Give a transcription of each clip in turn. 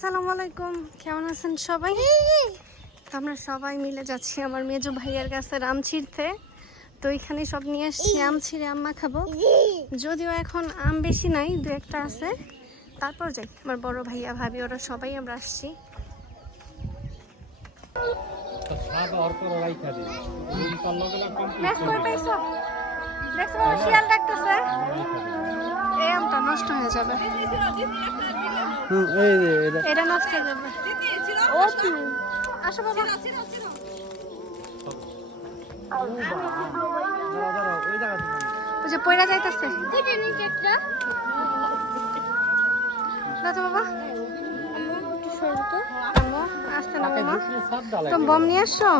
আসসালামু আলাইকুম। কেমন আছেন সবাই? আমরা সবাই মিলে যাচ্ছি আমার মেজো ভাইয়ের কাছে আম ছিঁড়তে তো এখানে সব নিয়ে এসছি আম ছিঁড়ে আম্মা খাব। যদিও এখন আম বেশি নাই দু একটা আছে। তারপর যাই আমার বড় ভাইয়া ভাবি ওরা সবাই আমরা আসছি। দেখছ শিয়াল ডাকতেছে। এই আমটা নষ্ট হয়ে যাবে। হুম এই যে এটা। এটা নষ্ট হয়ে যাবে ও কি আসো বাবা ওই যে পয়রা যাইতেছে। তো বাবা। আসতে না ডালাই তুমি বম নিয়ে আসছো?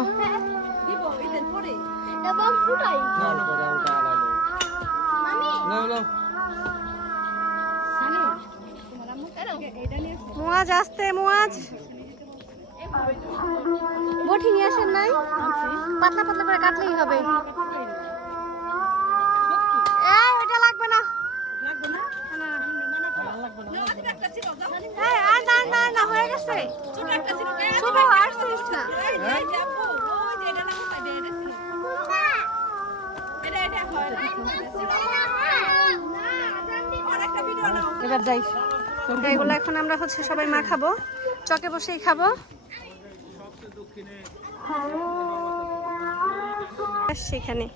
না ওটা আলাইলো না না। মুয়াজ আসতে মুয়াজ বটি নিয়ে আসেন নাই? পাতলা পাতলা করে কাটলেই হবে। এই লাগবে না। এবার যাই। এগুলো এখন আমরা হচ্ছে সবাই মা খাব। চকে বসেই খাব। সেখানে।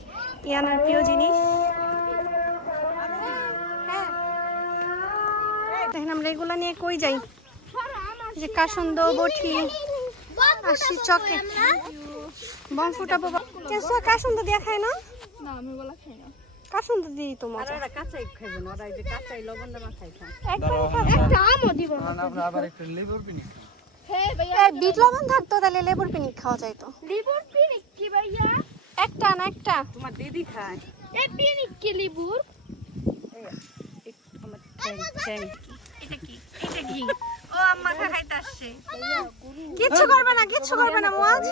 ইয়ানার প্রিয় জিনিস। হ্যাঁ। দেখেন আমরা এগুলা নিয়ে কই যাই? যে কাসন্দ বটি আসি চকে বম ফুটাবো কেসো কাসন্দ দিয়া খায় না। কাসন্দ দিই তো মজা। একদম একটা আমও দিব না। আমরা আবার একটু লেবুর পিনি এই বিট লবণ থাকতো তাহলে লেবুর পিনিক খাওয়া যাইতো লিবুর পিনিক কি ভাইয়া? একটা না একটা। এই পিনিক কি লিবুর? এটা কি? এটা কি ও আম্মা খাইতে আসছে। কিচ্ছু করবে না কিচ্ছু করবে না মুয়াজ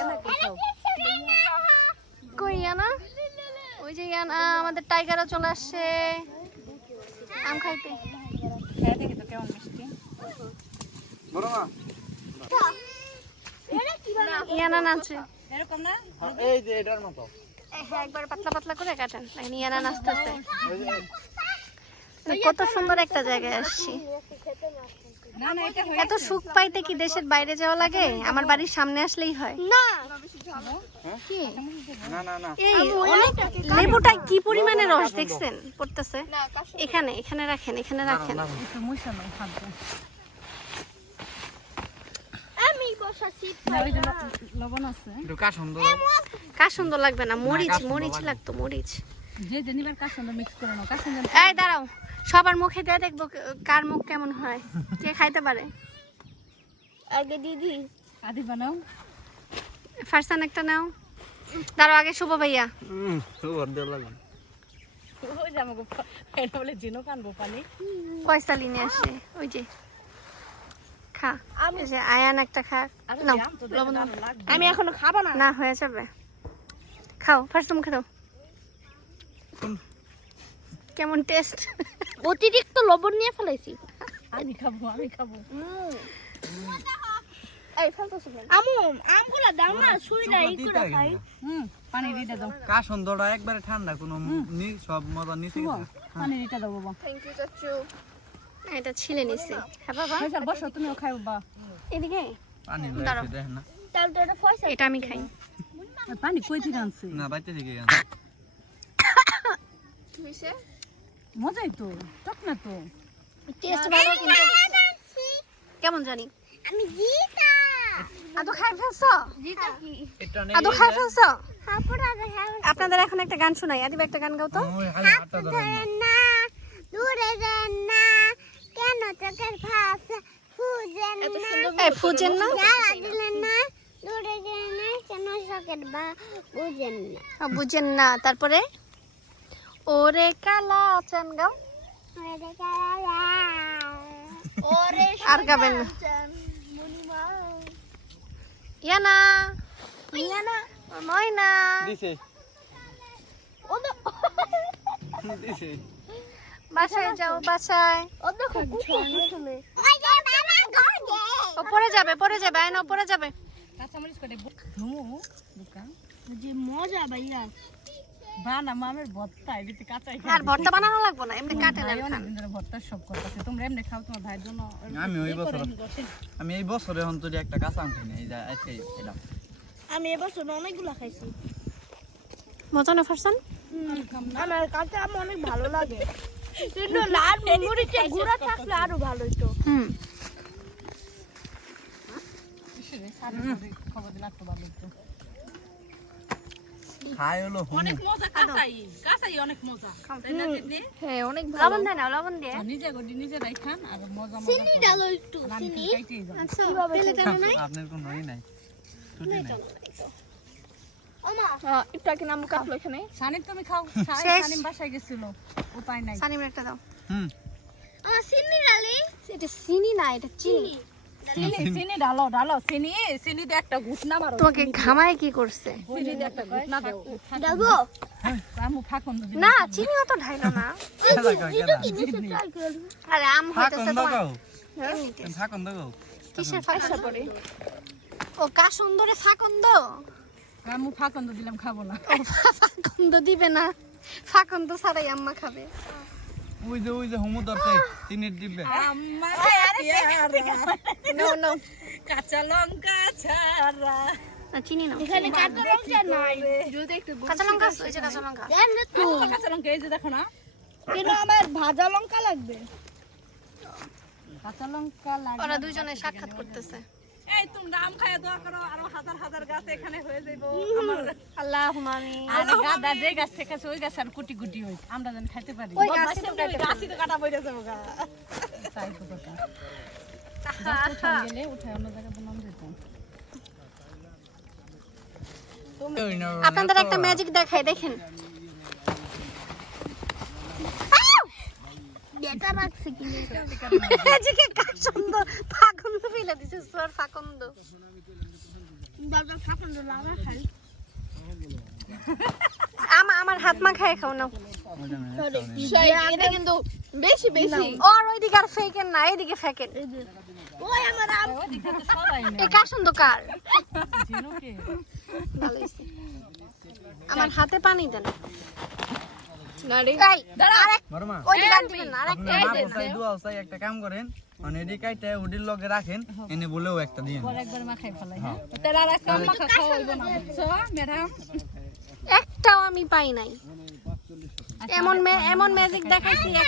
কই ইয়ানা ওই যে ইয়ানা আমাদের টাইগারও চলে আসছে। আম খাইতে। বড় মা। ইয়ানা নাচে এই যে এটার মতো। হ্যাঁ একবার পাতলা পাতলা করে কাটেন। এখন ইয়ানা নাচতেছে কত সুন্দর একটা জায়গায় আসছি। এত সুখ পাইতে কি দেশের বাইরে যাওয়া লাগে? আমার বাড়ির সামনে আসলেই হয়। না কি? না না না। এই অনেক কি পরিমাণে রস দেখছেন? পড়তেছে? এখানে এখানে রাখেন এখানে রাখেন। আমি বসাছি একটু কা সুন্দর কার সুন্দর লাগবে না মরিচ মরিচ লাগতো মরিচ। যে জেনিবার কার সঙ্গে মিক্স করে নাও। কার সঙ্গে এই দাঁড়াও। সবার মুখে দিয়ে দেখব কার মুখ কেমন হয়। কে খাইতে পারে? আগে দিদি। আদি বানাও। ফারসান একটা নাও। দাঁড়াও আগে শুভ ভাইয়া। হুম দেওয়া লাগে। ওই আমাকে এটা বলে জিনো কানবো পানি পয়সা নিয়ে আসে ওই যে। খা এই যে আয়ান একটা খা নাও। আমি এখনও খাব না। না হয়ে যাবে। খাও ফার্স্ট মুখে দাও কেমন টেস্ট অতিরিক্ত লবণ নিয়ে ফেলাইছি। আমি খাব আমি খাব। এই ফেলতেছ আমু আমগুলা দাও না সুইলা এই করে খাই। হুম পানি দিতে দাও। কা সুন্দরটা একবারে ঠান্ডা কোনো নি সব মজা নিচে পানি দিতে দাও বাবা। থ্যাংক ইউ চাচু। এটা ছিলে নিছি। হ্যাঁ বাবা। ফয়সাল বসো তুমিও খাই বাবা এদিকে? পানি দাঁড়াও। লইছে না। তাহলে তো এটা পয়সা এটা আমি খাই। পানি কই থেকে আনছে? না বাইতে থেকে গেল হইছে? মজাই তো টক না তো। টেস্ট ভালো কিন্তু। কেমন জানি? আমি জিতা। আদু খাই ফেলছো? আদু খাই আপনাদের এখন একটা গান শোনাই। আদিব একটা গান গাও তো। না। না দূরে যান না। কেন চোখের ফুজেন না? ফুজেন না? জ্বালা দিলেন না। দূরে যান না কেন চোখের বা বুঝেন না? বুঝেন না। তারপরে? ওরে কালা চান গাও। ওরে কালা। ওরে আর গাবেন না। ইয়ানা। ইয়ানা ময়না। দিছে। ও দিছে। বাসায় যাও বাসায়। ও দেখো কুকুর শুনে পড়ে যাবে পড়ে যাবে আয়না পড়ে যাবে। কাঁচামরিচ করে ধুমু বুকা। যে মজা ভাইয়া বানা মামের ভর্তা এদিকে কাঁচাই আর ভর্তা বানানো লাগবো না এমনি কাটে ভাই না অনেকদিন ধরে ভর্তা সব করতেছে। তোমরা এমনি খাও তোমার ভাইয়ের জন্য আমি ওই বছর আমি এই বছরে একটা কাঁচা আম খাই না এই যে আজকে এলাম আমি এবছর অনেকগুলো খাইছি। মজা না ফারসান? আমার কাছে আম অনেক ভালো লাগে। কিন্তু লাল মরিচে গুঁড়া থাকলে আরও ভালো হতো হুম। খবর দিলে একটু ভালো হতো। খাই হলো অনেক মজা কাঁচাই কাঁচাই অনেক মজা। তাই না দিদি? হ্যাঁ অনেক লবণ দেয় না লবণ দিয়ে? নিজে গড়ি নিজেরাই খান আর মজা মজা চিনি ডালো একটু চিনি। আচ্ছা তেলে টানে নাই? আপনার কোনো ই নাই ছুটি নাই ওমা একটু আগে নাম কাটলো এখানে। সানিম তুমি খাও। সানিম বাসায় গেছিল উপায় নাই। সানিমের একটা দাও। হুম। আমার চিনি ডালি? এটা চিনি না এটা চিনি। চিনি চিনি ডালো ডালো চিনি চিনি দিয়ে একটা ঘুটনা মারো তোমাকে ঘামায় কি করছে? চিনি দিয়ে একটা ঘুটনা দাও ডাবো আমু ফাঁকন না চিনি অত ঢাইলো না। খেলা কই খেলা? আরে আম হইতেছে থাকুন তোমার। দাও আমু ফাঁকন দিলাম খাব না। ও ফাকন্দ দিবে না। ফাকন্দ ছাড়াই আম্মা খাবে। ওই যে ওই যে নো নো কাঁচা লঙ্কা ছাড়া। চিনি না। এখানে কাঁচা লঙ্কা নাই। যদি একটু কাঁচা লঙ্কা ওই যে কাঁচা লঙ্কা। তো। কাঁচা লঙ্কা এই যে দেখো না। কেন আমার ভাজা লঙ্কা লাগবে? কাঁচা লঙ্কা ওরা দুইজনে সাক্ষাৎ করতেছে। এই তোমরা আম খায় দোয়া করো আরও হাজার হাজার গাছ এখানে হয়ে যাইবো। আমার আল্লাহ মামি আর গাদা যে গাছ থেকে ওই গাছ আর কুটি কুটি হই আমরা যেন খাইতে পারি। ওই গাছে তো গাছই তো কাটা পড়ে যাব গা। তাই তো কথা। গাছ গেলে উঠায় অন্য জায়গায় বনাম যেতাম আপনাদের একটা ম্যাজিক দেখাই দেখেন। বেটা রাখছে কি ম্যাজিকে কাসন্দ ফাকন্দ ফেলে দিছে সোর ফাকন্দ। আমা আমার হাত মা খায় খাও না এটা কিন্তু বেশি বেশি। ওর ওইদিকে আর ফেকেন না এইদিকে ফেকেন। ওই আমার আম। এই কাসন্দ কার। আমার হাতে পানি দেন। একটা কাম করেন মানে এডি উডির লগে রাখেন এনে বলেও একটা দিন একবার মাখাই ফেলাই হ্যাঁ? তাহলে আর একটা মাখা খাওয়া হইব না বুঝছ ম্যাডাম? একটাও আমি পাই নাই। এমন এমন ম্যাজিক দেখাইছি নাই।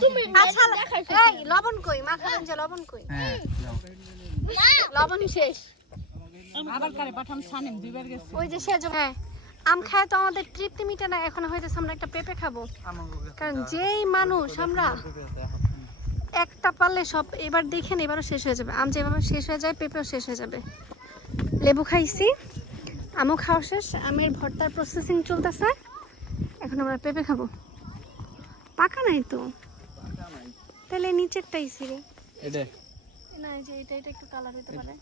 তুমি আচ্ছা এই লবণ কই? মাখালেন যে লবণ কই? হ্যাঁ লবণ শেষ। আবার কারে পাঠাম সানিম দুইবার গেছে। ওই যে সেজ হ্যাঁ। আম খায় তো আমাদের তৃপ্তি মিটে না এখন হয়তো আমরা একটা পেঁপে খাব। কারণ যেই মানুষ আমরা একটা পারলে সব এবার দেখেন এবারও শেষ হয়ে যাবে। আম যেভাবে শেষ হয়ে যায় পেঁপেও শেষ হয়ে যাবে। লেবু খাইছি আমও খাওয়া শেষ আমের ভর্তার প্রসেসিং চলতেছে। এখন আমরা পেঁপে খাব। পাকা নাই তো? তাহলে নিচেরটাই সিরে এটা? না যে এটা এটা একটু কালার হতে পারে।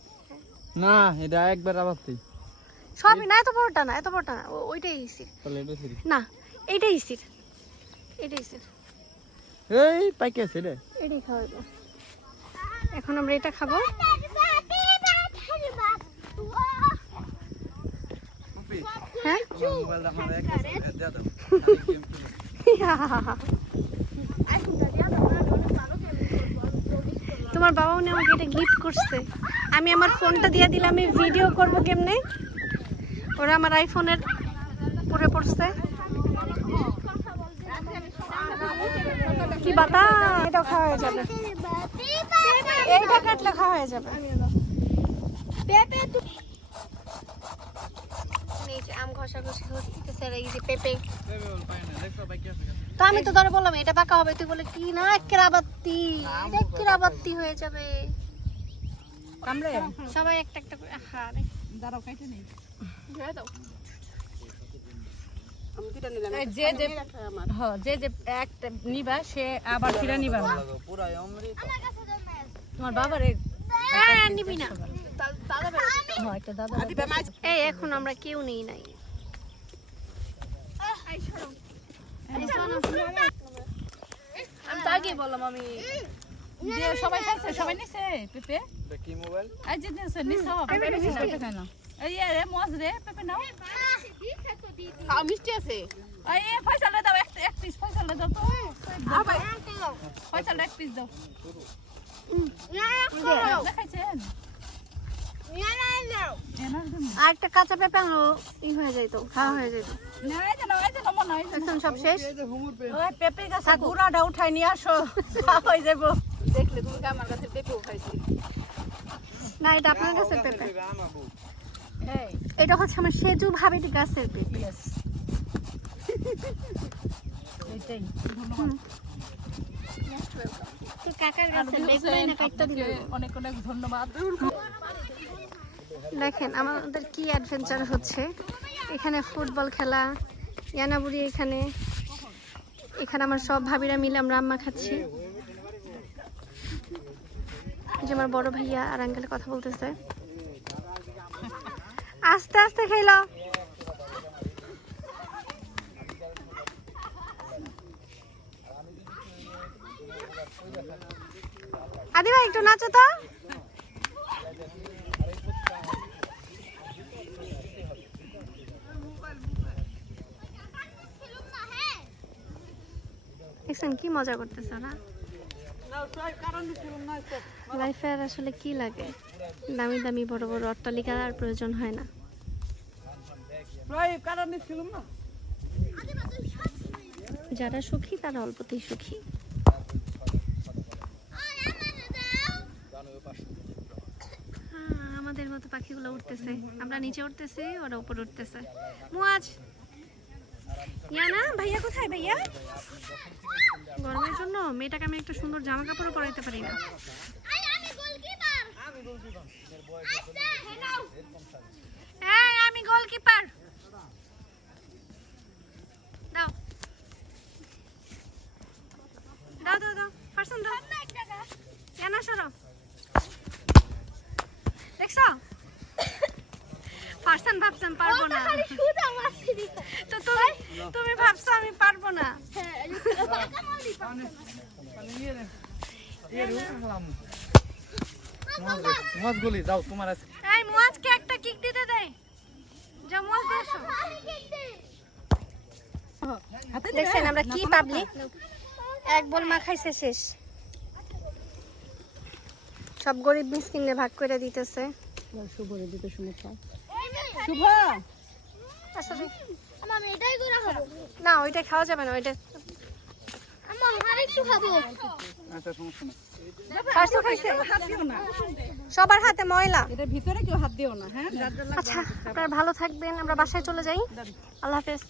না এটা একবার আবার সবই না এত বড়টা না এত বড়টা না ওইটাই ইসির। না এইটাই ইসির। এটাই ইসির। এই পাইকে আছে রে। এটাই খাওয়াবো। এখন আমরা এটা খাব। হ্যাঁ? তোমার বাবা উনি আমাকে এটা গিফট করছে। আমি আমার ফোনটা দিয়ে দিলাম আমি ভিডিও করব কেমনে? ওরা আমার আইফোনের পরে পড়ছে। কি বাতা এটা খাওয়া হয়ে যাবে। এইটা কাটলে খাওয়া হয়ে যাবে। তো আমি তো ধরে বললাম এটা পাকা হবে। তুই বলে কি না কেরাবাত্তি এটা কেরাবাত্তি হয়ে যাবে। সবাই একটা একটা করে আহা দাঁড়াও খাইতে নেই। যে যে হ্যাঁ যে যে একটা নিবা সে আবার ফিরে নিবা না। তোমার বাবার হ্যাঁ নিবি না। হ্যাঁ একটা দাদা এই এখন আমরা কেউ নেই নাই। আমি তো বললাম আমি সবাই সবাই নিছে পেঁপে। কি মোবাইল? যে নিছে নিছে পেঁপে নিছে না এই এ রে মজ রে পেঁপে নাও। খাও মিষ্টি আছে? এই ফয়সালে দাও এক এক পিস ফয়সালে দাও তো। ফয়সালে এক পিস দাও। দেখাইছেন? আর একটা কাঁচা পেঁপে আনলো ই হয়ে যেত খাওয়া হয়ে যেত মনে হয় এখন সব শেষ? ওই পেঁপে গাছে গুড়াটা উঠাই নিয়ে আসো হয়ে যাব দেখলে তুমি আমার কাছে পেঁপে উঠাইছি। না এটা আপনার গাছের পেঁপে। এটা হচ্ছে আমার সেজু ভাবির গাছের পেঁপে ইয়েস তো কাকার গাছের বুঝছেন, কাটতে আপনাকে অনেক অনেক ধন্যবাদ। দেখেন আমাদের কি অ্যাডভেঞ্চার হচ্ছে। এখানে ফুটবল খেলা ইয়ানাবুড়ি এখানে। এখানে আমার সব ভাবিরা মিলে আমরা আম্মা খাচ্ছি। যে আমার বড় ভাইয়া আর আঙ্কেল কথা বলতেছে। আস্তে আস্তে খাইলাও আদি ভাই, একটু নাচো তো। কি মজা করতেছে না? লাইফে আর আসলে কি লাগে? দামি দামি বড় বড় অট্টালিকার আর প্রয়োজন হয় না প্রায় কারণ ছিল না যারা সুখী তারা অল্পতেই সুখী। হ্যাঁ, আমাদের মতো পাখিগুলো উঠতেছে। আমরা নিচে উঠতেছি ওরা উপরে উঠতেছে। মুয়াজ! ইয়ানা ভাইয়া কোথায় ভাইয়া? গরমের জন্য মেয়েটাকে আমি একটা সুন্দর জামা কাপড়ও পরাইতে পারি না। আমি গোলকিপার দাও দাও দাও পার্সন দাও ইয়ানা সরো দেখছ পার্সন ভাবছেন পারব না তো তুমি তুমি ভাবছ আমি পারব না মজ গলি যাও তোমার আছে এই মুয়াজকে একটা কিক দিতে দেয় যা মুয়াজ দেশো দেখছেন আমরা কি পাবলিক এক বল মা খাইছে শেষ। সব গরিব মিসকিনে ভাগ করে দিতেছে। শুভ। দিতে শুনে খাও শুভ আসলে না ওইটা খাওয়া যাবে না ওইটা আচ্ছা সবার হাতে ময়লা। এটার ভিতরে কেউ হাত দিও না হ্যাঁ? আচ্ছা আপনারা ভালো থাকবেন আমরা বাসায় চলে যাই। আল্লাহ হাফেজ।